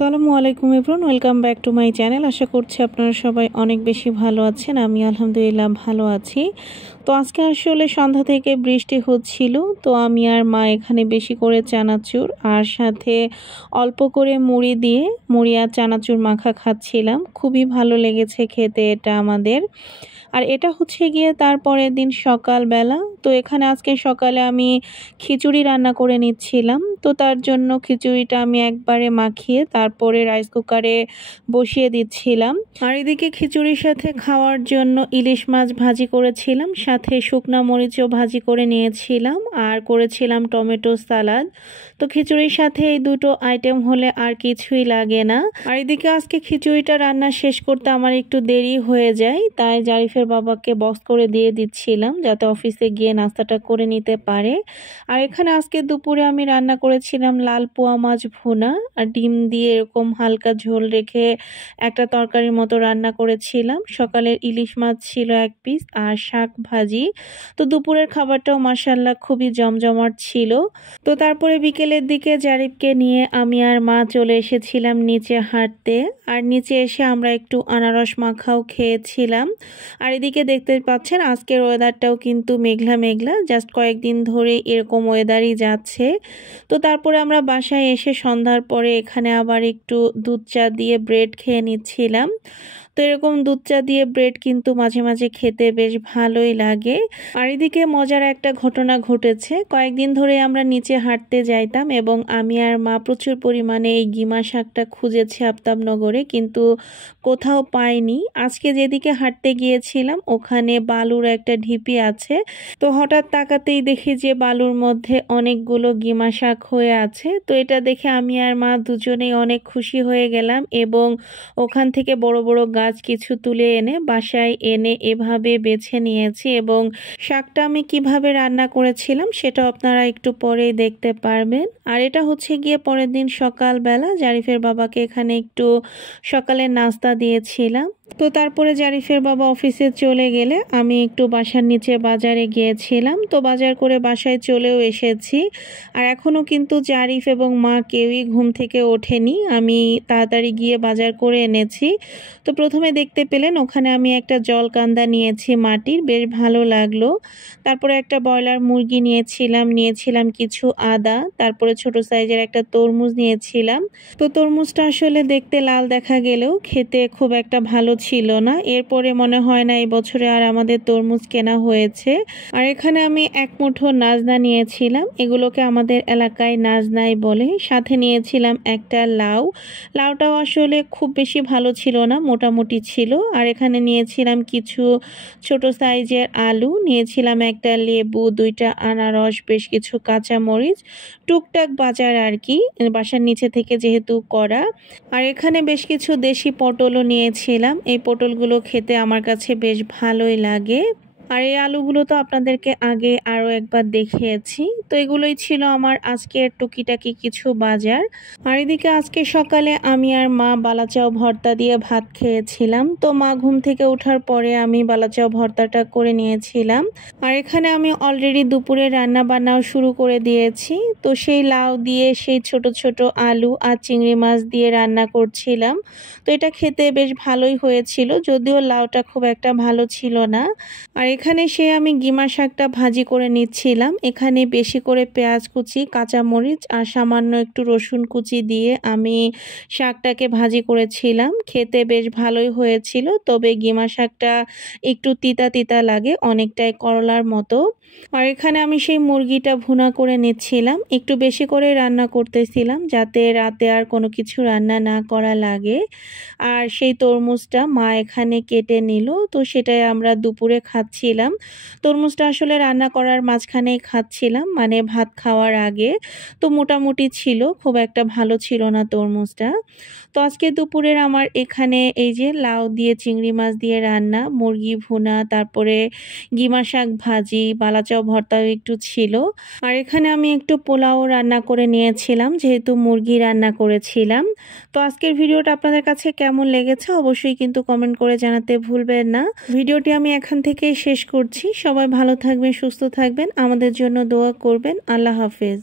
আসসালামু আলাইকুম everyone, welcome back to my channel. আশা করছি আপনারা সবাই অনেক বেশি ভালো আছেন। আমি আলহামদুলিল্লাহ ভালো আছি। তো আজকে আসলে সন্ধ্যা থেকে বৃষ্টি হচ্ছিল, তো আমি আর মা এখানে বেশি করে চানাচুর আর সাথে অল্প করে মুড়ি আর চানাচুর মাখা খাচ্ছিলাম। খুবই ভালো লেগেছে খেতে এটা আমাদের। আর এটা হচ্ছে গিয়ে তারপরের দিন সকালবেলা। তো এখানে আজকে সকালে আমি খিচুড়ি রান্না করে নিচ্ছিলাম। তো তার জন্য খিচুড়িটা আমি একবারে মাখিয়ে তারপরে রাইস কুকারে বসিয়ে দিচ্ছিলাম। আর এদিকে খিচুড়ির সাথে খাওয়ার জন্য ইলিশ মাছ ভাজি করেছিলাম, সাথে শুকনা মরিচও ভাজি করে নিয়েছিলাম আর করেছিলাম টমেটো সালাদ। তো খিচুড়ির সাথে এই দুটো আইটেম হলে আর কিছুই লাগে না। আর এদিকে আজকে খিচুড়িটা রান্না শেষ করতে আমার একটু দেরি হয়ে যায়, তাই জারিফের বাবাকে বক্স করে দিয়ে দিচ্ছিলাম যাতে অফিসে গিয়ে নাস্তাটা করে নিতে পারে। আর এখানে আজকে দুপুরে আমি রান্না করেছিলাম লাল পোয়া মাছ ভুনা আর ডিম দিয়ে এরকম হালকা ঝোল রেখে একটা তরকারির মতো রান্না করেছিলাম। সকালের ইলিশ মাছ ছিল 1 পিস আর শাক ভাজি। তো দুপুরের খাবারটাও মাশাআল্লাহ খুবই জমজমাট ছিল। তো তারপরে বিকেলের দিকে জারিফকে নিয়ে আমি আর মা চলে এসেছিলাম নিচে হাঁটতে। আর নিচে এসে আমরা একটু আনারস মাখাও খেয়েছিলাম। আর এদিকে দেখতে পাচ্ছেন আজকের ওয়েদারটাও কিন্তু মেঘলা মেঘলা, জাস্ট কয়েকদিন ধরে এরকম ওয়েদারই যাচ্ছে। তো তারপরে আমরা বাসায় এসে সন্ধ্যার পরে এখানে আবার একটু দুধ চা দিয়ে ব্রেড খেয়ে নিচ্ছিলাম। তো এরকম দুধ চা দিয়ে ব্রেড কিন্তু মাঝে মাঝে খেতে বেশ ভালোই লাগে। আর এদিকে মজার একটা ঘটনা ঘটেছে। কয়েকদিন ধরে আমরা নিচে হাঁটতে যাইতাম এবং আমি আর মা প্রচুর পরিমাণে এই গিমা শাকটা খুঁজেছি আফতাবনগরে, কিন্তু কোথাও পাইনি। আজকে যেদিকে হাঁটতে গিয়েছিলাম ওখানে বালুর একটা ঢিপি আছে। তো হঠাৎ তাকাতেই দেখি যে বালুর মধ্যে অনেকগুলো গিমা শাক হয়ে আছে। তো এটা দেখে আমি আর মা দুজনেই অনেক খুশি হয়ে গেলাম এবং ওখান থেকে বড় বড় গাছ কিছু তুলে এনে বাসায় এনে এভাবে বেছে নিয়েছি। এবং শাকটা আমি কিভাবে রান্না করেছিলাম সেটা আপনারা একটু পরেই দেখতে পারবেন। আর এটা হচ্ছে গিয়ে পরের দিন সকালবেলা জারিফের বাবাকে এখানে একটু সকালে নাস্তা দিয়েছিলাম। তো তারপরে জারিফের বাবা অফিসে চলে গেলে আমি একটু বাসার নিচে বাজারে গিয়েছিলাম। তো বাজার করে বাসায় চলেও এসেছি। আর এখনও কিন্তু জারিফ এবং মা কেউই ঘুম থেকে ওঠেনি। আমি তাড়াতাড়ি গিয়ে বাজার করে এনেছি। তো প্রথমে দেখতে পেলেন ওখানে আমি একটা জলকান্দা নিয়েছি মাটির, বেশ ভালো লাগলো। তারপরে একটা ব্রয়লার মুরগি নিয়েছিলাম কিছু আদা, তারপরে ছোট সাইজের একটা তরমুজ নিয়েছিলাম। তো তরমুজটা আসলে দেখতে লাল দেখা গেলেও খেতে খুব একটা ভালো ছিল না। এরপরে মনে হয় না এই বছরে আর আমাদের তরমুজ কেনা হয়েছে। আর এখানে আমি 1 মুঠো নাজনা নিয়েছিলাম, এগুলোকে আমাদের এলাকায় নাজনাই বলে। সাথে নিয়েছিলাম একটা লাউটাও আসলে খুব বেশি ভালো ছিল না, মোটামুটি ছিল। আর এখানে নিয়েছিলাম কিছু ছোট সাইজের আলু, নিয়েছিলাম একটা লেবু, 2টা আনারস, বেশ কিছু কাঁচামরিচ, টুকটাক বাজার আর কি, বাসার নিচে থেকে যেহেতু করা। আর এখানে বেশ কিছু দেশি পটলও নিয়েছিলাম। এই পটলগুলো খেতে আমার কাছে বেশ ভালোই লাগে। আর এই আলুগুলো তো আপনাদেরকে আগে আরও একবার দেখিয়েছি। তো এগুলোই ছিল আমার আজকের টুকিটাকি কিছু বাজার। আর এদিকে আজকে সকালে আমি আর মা বালাচাও ভর্তা দিয়ে ভাত খেয়েছিলাম। তো মা ঘুম থেকে ওঠার পরে আমি বালাচাও ভর্তাটা করে নিয়েছিলাম। আর এখানে আমি অলরেডি দুপুরে রান্না বান্নাও শুরু করে দিয়েছি। তো সেই লাউ দিয়ে সেই ছোট ছোট আলু আর চিংড়ি মাছ দিয়ে রান্না করছিলাম। তো এটা খেতে বেশ ভালোই হয়েছিল, যদিও লাউটা খুব একটা ভালো ছিল না। আর এখানে আমি গিমা শাকটা ভাজি করে নিচ্ছিলাম। এখানে বেশি করে পেঁয়াজ কুচি, কাঁচামরিচ আর সামান্য একটু রসুন কুচি দিয়ে আমি শাকটাকে ভাজি করেছিলাম। খেতে বেশ ভালোই হয়েছিল, তবে গিমা শাকটা একটু তিতা তিতা লাগে, অনেকটাই করলার মতো। আর এখানে আমি সেই মুরগিটা ভুনা করে নিচ্ছিলাম। একটু বেশি করে রান্না করতেছিলাম যাতে রাতে আর কোনো কিছু রান্না না করা লাগে। আর সেই তরমুজটা মা এখানে কেটে নিল, তো সেটাই আমরা দুপুরে খাচ্ছিলাম। তরমুজটা আসলে রান্না করার মাঝখানেই খাচ্ছিলাম, মানে ভাত খাওয়ার আগে। তো মোটামুটি ছিল, খুব একটা ভালো ছিল না তরমুজটা। তো আজকে দুপুরের আমার এখানে এই যে লাউ দিয়ে চিংড়ি মাছ দিয়ে রান্না, মুরগি ভুনা, তারপরে গিমা শাক ভাজি, বালাচাও ভর্তাও একটু ছিল। আর এখানে আমি একটু পোলাও রান্না করে নিয়েছিলাম, যেহেতু মুরগি রান্না করেছিলাম। তো আজকের ভিডিওটা আপনাদের কাছে কেমন লেগেছে অবশ্যই কিন্তু কমেন্ট করে জানাতে ভুলবেন না। ভিডিওটি আমি এখান থেকে শেষ করছি। সবাই ভালো থাকবেন, সুস্থ থাকবেন, আমাদের জন্য দোয়া করবেন। আল্লাহ হাফেজ।